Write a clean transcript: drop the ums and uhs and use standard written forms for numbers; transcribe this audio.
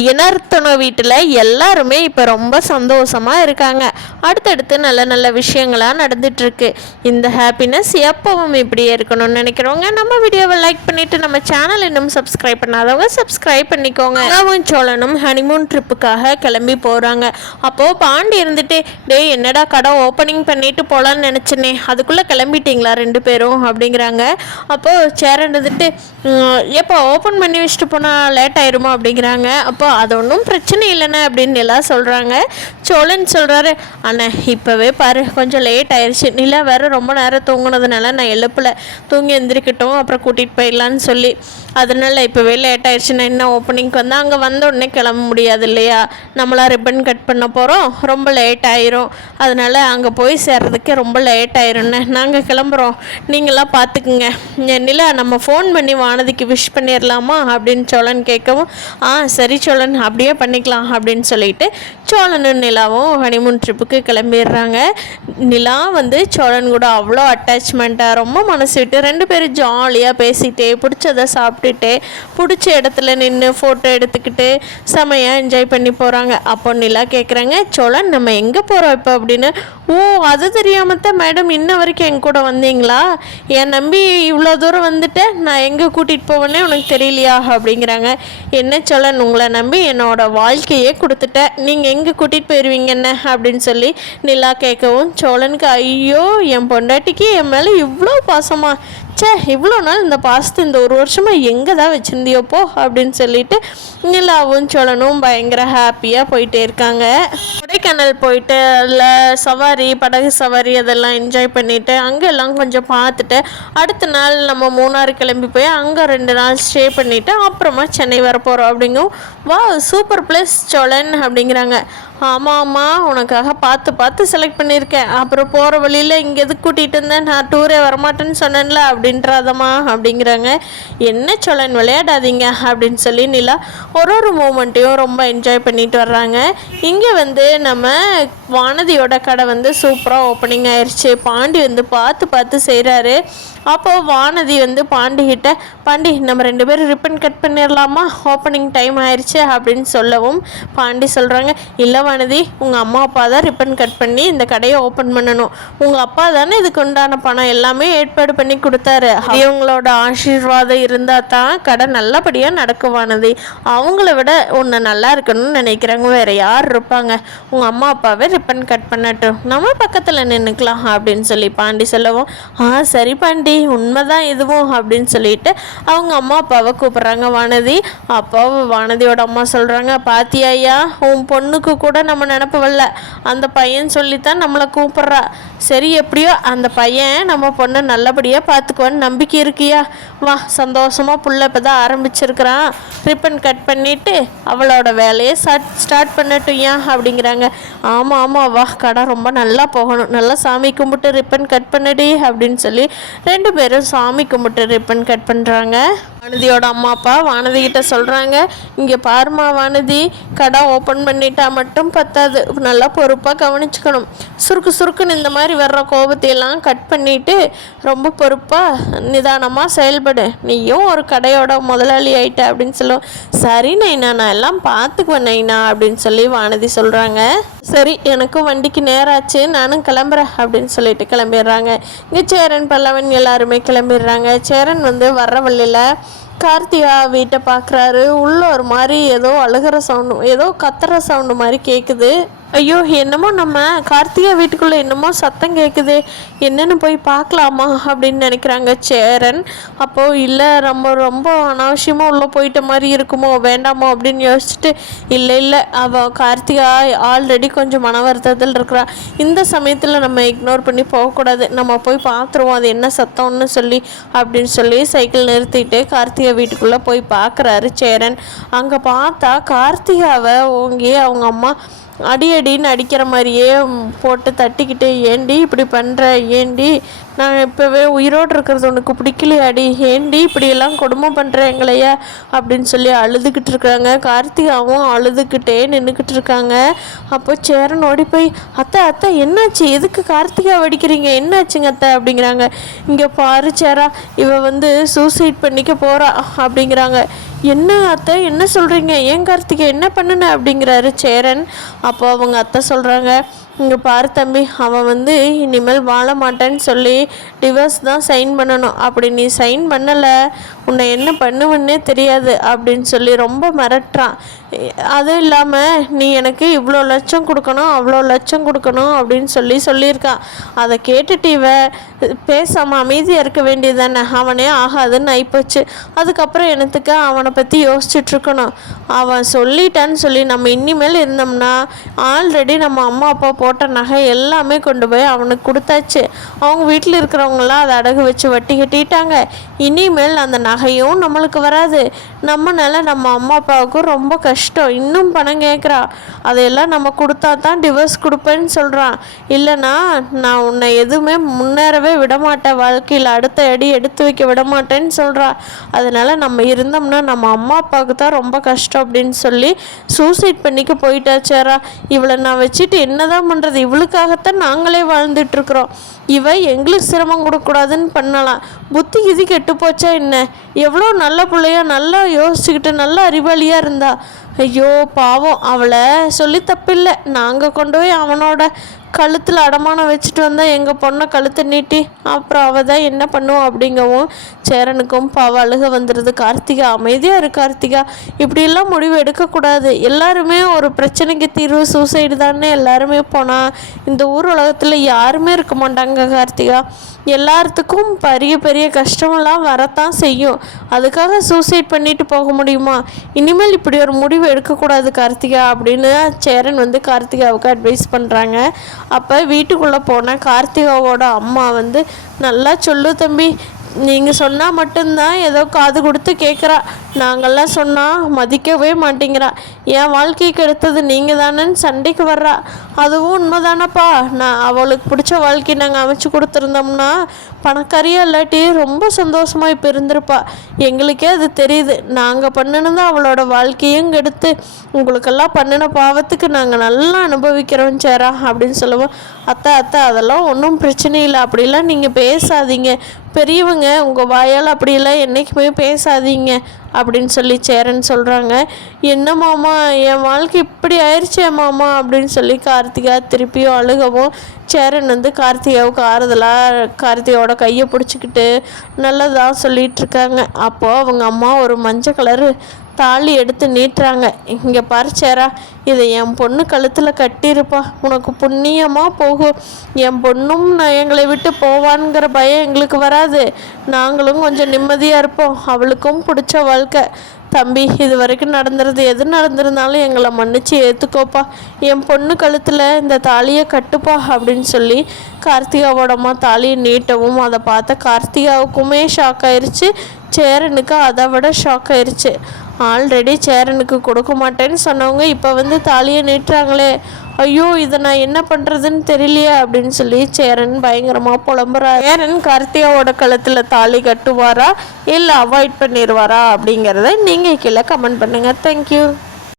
ஐயனார்த்தன வீட்டில் எல்லாருமே இப்போ ரொம்ப சந்தோஷமாக இருக்காங்க. அடுத்தடுத்து நல்ல நல்ல விஷயங்களாக நடந்துட்டுருக்கு. இந்த ஹாப்பினஸ் எப்பவும் இப்படியே இருக்கணும்னு நினைக்கிறவங்க நம்ம வீடியோவை லைக் பண்ணிவிட்டு நம்ம சேனல் இன்னும் சப்ஸ்கிரைப் பண்ணாதவங்க சப்ஸ்கிரைப் பண்ணிக்கோங்க. ராமும் சோழனும் ஹனிமூன் ட்ரிப்புக்காக கிளம்பி போகிறாங்க. அப்போது பாண்டி இருந்துட்டு, டே என்னடா கடை ஓப்பனிங் பண்ணிட்டு போகலான்னு நினச்சினே, அதுக்குள்ளே கிளம்பிட்டீங்களா 2 பேரும் அப்படிங்கிறாங்க. அப்போது சேரன் இருந்துட்டு, எப்போ ஓப்பன் பண்ணி வச்சுட்டு போனால் லேட் ஆயிருமா அப்படிங்கிறாங்க. அப்போ அது ஒன்றும் பிரச்சனை இல்லைண்ணே அப்படின்னு எல்லாம் சொல்கிறாங்க. சோழன் சொல்கிறாரு, அண்ணே இப்போவே பாரு கொஞ்சம் லேட் ஆயிடுச்சு, நிலா வேறு ரொம்ப நேரம் தூங்குனதுனால நான் எழுப்பலை, தூங்கி எந்திரிக்கட்டும் அப்புறம் கூட்டிகிட்டு போயிடலான்னு சொல்லி, அதனால் இப்போவே லேட் ஆயிடுச்சு. நான் என்ன ஓப்பனிங்க்கு வந்தால் அங்கே வந்த உடனே கிளம்ப முடியாது இல்லையா, நம்மளாம் ரிப்பன் கட் பண்ண போகிறோம், ரொம்ப லேட் ஆயிரும், அதனால் அங்கே போய் சேர்றதுக்கே ரொம்ப லேட் ஆயிரும்ண்ணே, நாங்கள் கிளம்புறோம், நீங்களாம் பார்த்துக்குங்க. நிலா நம்ம ஃபோன் பண்ணி வானதிக்கு விஷ் பண்ணிடலாமா அப்படின்னு சோழன் கேட்கவும், சரி சோழன் அப்படியே பண்ணிக்கலாம் அப்படின்னு சொல்லிட்டு சோழனும் நிலாவும் ஹனிமூன் ட்ரிப்புக்கு கிளம்பிடுறாங்க. நிலா சோழன் கூட அவ்வளோ அட்டாச்மெண்ட்டாக ரொம்ப மனசு விட்டு 2 பேரும் ஜாலியாக பேசிகிட்டே பிடிச்சதை சாப்பிட்டுட்டு பிடிச்ச இடத்துல நின்று ஃபோட்டோ எடுத்துக்கிட்டு செமையாக என்ஜாய் பண்ணி போகிறாங்க. அப்போ நிலா கேட்குறாங்க, சோழன் நம்ம எங்கே போகிறோம் இப்போ அப்படின்னு. ஓ, அது தெரியாமத்தான் மேடம் இன்ன வரைக்கும் என் கூட வந்தீங்களா, என் நம்பி இவ்வளோ தூரம் வந்துட்டேன், நான் எங்கே கூட்டிகிட்டு போவேன்னே உனக்கு தெரியலையா அப்படிங்கிறாங்க. என்ன சோழன், உங்களை நம்பி என்னோட வாழ்க்கையே கொடுத்துட்டேன், நீங்கள் எங்கே கூட்டிகிட்டு போயிடுவீங்க என்ன அப்படின்னு சொல்லி நிலா கேட்கவும், சோழனுக்கு ஐயோ என் பொண்டாட்டிக்கு என் மேலே இவ்வளோ பாசமா, இவ்வளோ நாள் இந்த பாசத்தை இந்த 1 வருஷமாக எங்கே தான் வச்சுருந்தியோப்போ அப்படின்னு சொல்லிட்டு நிலாவும் சோழனும் பயங்கர ஹாப்பியாக போயிட்டே இருக்காங்க. கொடைக்கானல் போயிட்டு அதில் சவாரி, படகு சவாரி அதெல்லாம் என்ஜாய் பண்ணிவிட்டு அங்கெல்லாம் கொஞ்சம் பார்த்துட்டு அடுத்த நாள் நம்ம மூணாறு கிளம்பி போய் அங்கே 2 நாள் ஸ்டே பண்ணிவிட்டு அப்புறமா சென்னை வர போகிறோம் அப்படிங்கும். வா சூப்பர் பிளேஸ் சோழன் அப்படிங்கிறாங்க. ஆமாம் உனக்காக பார்த்து செலக்ட் பண்ணியிருக்கேன், அப்புறம் போகிற வழியில் இங்கே எதுக்கு கூட்டிகிட்டு இருந்தேன், நான் டூரே வரமாட்டேன்னு சொன்னேன்ல அப்படின்றதம்மா அப்படிங்கிறாங்க. என்ன சோழன் விளையாடாதீங்க அப்படின்னு சொல்லி நிலா ஒரு மூமெண்ட்டையும் ரொம்ப என்ஜாய் பண்ணிட்டு வர்றாங்க. இங்கே நம்ம வானதியோட கடை சூப்பராக ஓப்பனிங் ஆயிடுச்சு. பாண்டி பார்த்து செய்கிறாரு. அப்போது வானதி பாண்டிகிட்ட, பாண்டி நம்ம 2 பேரும் ரிப்பன் கட் பண்ணிடலாமா, ஓப்பனிங் டைம் ஆயிடுச்சு அப்படின்னு சொல்லவும் பாண்டி சொல்கிறாங்க, இல்லை வானதி உங்கள் அம்மா அப்பா தான் ரிப்பன் கட் பண்ணி இந்த கடையை ஓப்பன் பண்ணணும், உங்கள் அப்பா தானே இதுக்கு உண்டான பணம் எல்லாமே ஏற்பாடு பண்ணி கொடுத்தாரு, இவங்களோட ஆசீர்வாதம் இருந்தால் தான் கடை நல்லபடியாக நடக்கும் வானதி, அவங்கள விட உன்னை நல்லா இருக்கணும்னு நினைக்கிறாங்க, வேறு யார் இருப்பாங்க, உங்கள் அம்மா அப்பாவே ரிப்பன் கட் பண்ணட்டும், நம்ம பக்கத்தில் நின்றுக்கலாம் அப்படின்னு சொல்லி பாண்டி சொல்லவும், சரி பாண்டி உண்மைதான் இதுவும் அப்படின்னு சொல்லிட்டு அவங்க அம்மா அப்பாவை கூப்பிட்றாங்க வானதி. அப்போ வானதியோட அம்மா சொல்கிறாங்க, பாத்தியா உன் பொண்ணுக்கு கூட நம்ம நினப்பு வரல, அந்த பையன் சொல்லித்தான் நம்மளை கூப்பிட்றா, சரி எப்படியோ அந்த பையன் நம்ம பொண்ணை நல்லபடியாக பார்த்துக்குவான்னு நம்பிக்கை இருக்கியா, வா சந்தோஷமாக புள்ள இப்போ தான் ஆரம்பிச்சிருக்கிறான், ரிப்பன் கட் பண்ணிவிட்டு அவளோட வேலையை ஸ்டார்ட் பண்ணட்டும் ஏன் அப்படிங்கிறாங்க. ஆமாம் வா கடை ரொம்ப நல்லா போகணும், நல்லா சாமி கும்பிட்டு ரிப்பன் கட் பண்ணடி அப்படின்னு சொல்லி 2 பேரும் சாமி கும்பிட்டு ரிப்பன் கட் பண்ணுறாங்க. வானதியோட அம்மா அப்பா வானதி கிட்ட சொல்கிறாங்க, இங்கே பாருமா வானதி, கடை ஓப்பன் பண்ணிட்டா மட்டும் பத்தாது, நல்லா பொறுப்பாக கவனிச்சுக்கணும், சுருக்குன்னு இந்த மாதிரி வர்ற கோபத்தையெல்லாம் கட் பண்ணிவிட்டு ரொம்ப பொறுப்பாக நிதானமாக செயல்படு, நீயும் ஒரு கடையோட முதலாளி ஆயிட்ட அப்படின்னு சொல்லுவோம். சரி நைனா நான் எல்லாம் பார்த்துக்குவேன் நைனா அப்படின்னு சொல்லி வானதி சொல்கிறாங்க. சரி எனக்கும் வண்டிக்கு நேராச்சு நானும் கிளம்புறேன் அப்படின்னு சொல்லிட்டு கிளம்பிடுறாங்க. இங்கே சேரன் பல்லவன் எல்லாருமே கிளம்பிடுறாங்க. சேரன் வர்ற வழியில் கார்த்திகா வீட்டை பார்க்குறாரு. உள்ள ஒரு மாதிரி ஏதோ அழுகிற சவுண்டு, ஏதோ கத்துற சவுண்டு மாதிரி கேட்குது. ஐயோ என்னமோ நம்ம கார்த்திகா வீட்டுக்குள்ளே என்னமோ சத்தம் கேட்குது, என்னென்னு போய் பார்க்கலாமா அப்படின்னு நினைக்கிறாங்க சேரன். அப்போது இல்லை ரொம்ப அனாவசியமாக உள்ளே போயிட்ட மாதிரி இருக்குமோ வேண்டாமோ அப்படின்னு யோசிச்சுட்டு, இல்லை அவள் கார்த்திகா ஆல்ரெடி கொஞ்சம் மன வருத்தத்தில் இருக்கிறா, இந்த சமயத்தில் நம்ம இக்னோர் பண்ணி போகக்கூடாது, நம்ம போய் பார்த்துருவோம் அது என்ன சத்தம்னு சொல்லி அப்படின்னு சொல்லி சைக்கிள் நிறுத்திட்டு கார்த்திகா வீட்டுக்குள்ளே போய் பார்க்குறாரு சேரன். அங்கே பார்த்தா கார்த்திகாவை ஓங்கி அவங்க அம்மா அடின்னு அடிக்கிற மாதிரியே போட்டு தட்டிக்கிட்டு, ஏண்டி இப்படி பண்ணுற, ஏண்டி நான் இப்போவே உயிரோடு இருக்கிறது உனக்கு பிடிக்கலையாடி, ஏண்டி இப்படியெல்லாம் கொடுமை பண்ணுற எங்களையா அப்படின்னு சொல்லி அழுதுகிட்டு இருக்காங்க. கார்த்திகாவும் அழுதுகிட்டே நின்றுக்கிட்டு இருக்காங்க. அப்போ சேரன் ஓடி போய், அத்தை என்னாச்சு, எதுக்கு கார்த்திகா வெடிக்கிறீங்க, என்னாச்சுங்க அத்தை அப்படிங்கிறாங்க. இங்கே பாரு சேரா, இவ சூசைட் பண்ணிக்க போகிறா அப்படிங்கிறாங்க. என்ன அத்தை என்ன சொல்கிறீங்க, ஏன் கார்த்திகை என்ன பண்ணுன அப்படிங்கிறாரு சேரன். அப்போ அவங்க அத்தை சொல்கிறாங்க, இங்கே பாரு தம்பி, அவன் வந்து இனிமேல் வாழ மாட்டேன்னு சொல்லி டிவோர்ஸ் தான் சைன் பண்ணணும். அப்படி நீ சைன் பண்ணலை உன்னை என்ன பண்ணுவன்னே தெரியாது அப்படின்னு சொல்லி ரொம்ப மிரட்டுறான். அதுவும் இல்லாமல் நீ எனக்கு இவ்வளோ லட்சம் கொடுக்கணும் அவ்வளோ லட்சம் கொடுக்கணும் அப்படின்னு சொல்லியிருக்கான். அதை கேட்டுட்டு இவ பேசாமல் அமைதியாக இருக்க வேண்டியது தானே, அவனே ஆகாதுன்னு ஆயிப்போச்சு. அதுக்கப்புறம் எனத்துக்கு அவனை பற்றி யோசிச்சுட்ருக்கணும். அவன் சொல்லிட்டான்னு சொல்லி நம்ம இனிமேல் இருந்தோம்னா ஆல்ரெடி நம்ம அம்மா அப்பா போட்ட நகை எல்லாமே கொண்டு போய் அவனுக்கு கொடுத்தாச்சு. அவங்க வீட்டில் இருக்கிறவங்களாம் அதை அடகு வச்சு வட்டி கட்டிட்டாங்க. இனிமேல் அந்த நகையும் நம்மளுக்கு வராது. நம்மனால நம்ம அம்மா அப்பாவுக்கும் ரொம்ப கஷ்டம். இன்னும் பணம் கேட்குறா. அதையெல்லாம் நம்ம கொடுத்தா தான் டிவோர்ஸ் கொடுப்பேன்னு சொல்கிறான். இல்லைனா நான் உன்னை எதுவுமே முன்னேறவே விடமாட்டேன், வாழ்க்கையில் அடுத்த அடி எடுத்து வைக்க விடமாட்டேன்னு சொல்கிறா. அதனால் நம்ம இருந்தோம்னா நம்ம அம்மா அப்பாவுக்கு தான் ரொம்ப கஷ்டம் அப்படின்னு சொல்லி சூசைட் பண்ணிக்க போயிட்டாச்சாரா. இவளை நான் வச்சுட்டு என்ன தான் பண்ணுறது, இவளுக்காகத்தான் நாங்களே வாழ்ந்துட்டுருக்குறோம். இவ எங்களுக்கு சிரமம் கொடுக்கக்கூடாதுன்னு பண்ணலாம். புத்தி கிதி கெட்டு போச்சா என்ன? எவ்வளோ நல்ல பிள்ளையா, நல்லா யோசிச்சுக்கிட்டு நல்லா அறிவாளியாக இருந்தா. ஐயோ பாவம், அவளை சொல்லி தப்பில்லை. நாங்கள் கொண்டு போய் அவனோட கழுத்தில் அடமானம் வச்சுட்டு வந்தால் எங்கள் பொண்ணை கழுத்தை நீட்டி அப்புறம் அவள் தான் என்ன பண்ணுவோம் அப்படிங்கவும் சேரனுக்கும் பாவம் அழுக வந்துடுது. கார்த்திகா அமைதியாக இரு கார்த்திகா, இப்படியெல்லாம் முடிவு எடுக்கக்கூடாது. எல்லாருமே ஒரு பிரச்சனைக்கு தீர்வு சூசைடு தானே எல்லாருமே போனால் இந்த ஊர் உலகத்தில் யாருமே இருக்க மாட்டாங்க கார்த்திகா. எல்லாத்துக்கும் பெரிய பெரிய கஷ்டமெல்லாம் வரத்தான் செய்யும். அதுக்காக சூசைட் பண்ணிட்டு போக முடியுமா? இனிமேல் இப்படி ஒரு முடிவு எடுக்கக்கூடாது கார்த்திகா அப்படின்னு சேரன் வந்து கார்த்திகாவுக்கு அட்வைஸ் பண்ணுறாங்க. அப்போ வீட்டுக்குள்ளே போன கார்த்திகாவோட அம்மா வந்து, நல்லா சொல்லு தம்பி, நீங்கள் சொன்னால் மட்டும்தான் ஏதோ காது கொடுத்து கேட்குறா. நாங்கள்லாம் சொன்னால் மதிக்கவே மாட்டேங்கிறா. என் வாழ்க்கைக்கு எடுத்தது நீங்கள் தானேன்னு சண்டைக்கு வர்றா. அதுவும் உண்மைதானப்பா. நான் அவளுக்கு பிடிச்ச வாழ்க்கை நாங்கள் அமைச்சு கொடுத்துருந்தோம்னா பணக்காரியாக இல்லாட்டி ரொம்ப சந்தோஷமாக இப்போ இருந்திருப்பா. எங்களுக்கே அது தெரியுது. நாங்கள் பண்ணினதான் அவளோட வாழ்க்கையும் கெடுத்து உங்களுக்கெல்லாம் பண்ணின பாவத்துக்கு நாங்கள் நல்லா அனுபவிக்கிறோம் சேரா அப்படின்னு சொல்லுவோம். அத்தை அதெல்லாம் ஒன்றும் பிரச்சனை இல்லை, அப்படிலாம் நீங்கள் பேசாதீங்க. பெரியவங்க உங்கள் வாயால் அப்படியெல்லாம் என்றைக்குமே பேசாதீங்க அப்படின்னு சொல்லி சேரன் சொல்கிறாங்க. என்ன மாமா, என் வாழ்க்கை இப்படி ஆயிடுச்சே மாமா அப்படின்னு சொல்லி கார்த்திகா திருப்பியும் அழுகவும் சேரன் வந்து கார்த்திகாவுக்கு ஆறுதலாக கார்த்திகாவோட கையை பிடிச்சிக்கிட்டு நல்லதாக சொல்லிகிட்ருக்காங்க. அப்போது அவங்க அம்மா ஒரு மஞ்சள் கலரு தாலி எடுத்து நீட்டுறாங்க. இங்கே பறிச்சேரா, இதை என் பொண்ணு கழுத்தில் கட்டியிருப்பா, உனக்கு புண்ணியமாக போகும். என் பொண்ணும் நான் எங்களை விட்டு போவான்ங்கிற பயம் எங்களுக்கு வராது. நாங்களும் கொஞ்சம் நிம்மதியாக இருப்போம். அவளுக்கும் பிடிச்ச வாழ்க்கை. தம்பி, இது வரைக்கும் நடந்துருது எது நடந்திருந்தாலும் எங்களை மன்னிச்சு ஏற்றுக்கோப்பா. என் பொண்ணு கழுத்தில் இந்த தாலியை கட்டுப்பா அப்படின்னு சொல்லி கார்த்திகாவோடம்மா தாலியை நீட்டவும் அதை பார்த்த கார்த்திகாவுக்குமே ஷாக் ஆயிடுச்சு. சேரனுக்கு அதை விட ஷாக் ஆயிடுச்சு. ஆல்ரெடி சேரனுக்கு கொடுக்க மாட்டேன்னு சொன்னவங்க இப்போ வந்து தாலியை நீட்டுறாங்களே, ஐயோ இதை நான் என்ன பண்ணுறதுன்னு தெரியலையே அப்படின்னு சொல்லி சேரன் பயங்கரமாக புலம்புறா. சேரன் கார்த்திகாவோட கழுத்தில் தாலி கட்டுவாரா இல்லை அவாய்ட் பண்ணிடுவாரா அப்படிங்கிறத நீங்கள் கீழே கமெண்ட் பண்ணுங்கள். தேங்க்யூ.